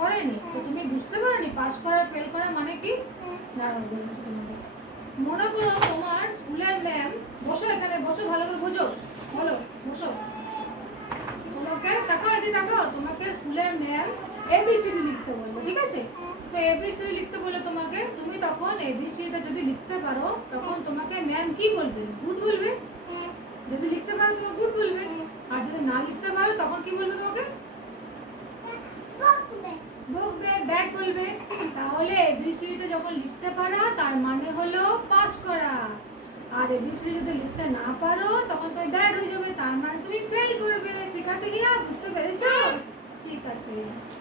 করেনি, তো তুমি বুঝতে পারোনি পাস করা ফেল করা মানে কি? দাঁড়াও বলছি তোমাকে। মনে করো তোমার স্কুলের ম্যাম, বসো এখানে বসো, ভালো করে বোঝো, বলো বসো। তোমাকে তাকাও, এদিকে তাকাও, তোমাকে স্কুলের ম্যাম এবিসিডি লিখতে বললো, ঠিক আছে? তো এবিসিডি লিখতে বললো তোমাকে, তুমি তখন এবিসিডিটা যদি লিখতে পারো তখন তোমাকে ম্যাম কি বলবে? গুড বলবে। যদি লিখতে পারো তোমাকে গুড বলবে, আর যদি না লিখতে পারো তখন কি বলবে তোমাকে? বকবে, ব্যাড বলবে। তাহলে এবিসিডিটা যখন লিখতে পারো তার মানে হলো পাস করা, আর এবিসিডি যদি লিখতে না পারো তখন তুমি ব্যাড হয়ে যাবে, তার মানে তুমি ফেল করবে। ঠিক আছে কিনা? বুঝতে পেরেছো? ঠিক আছে।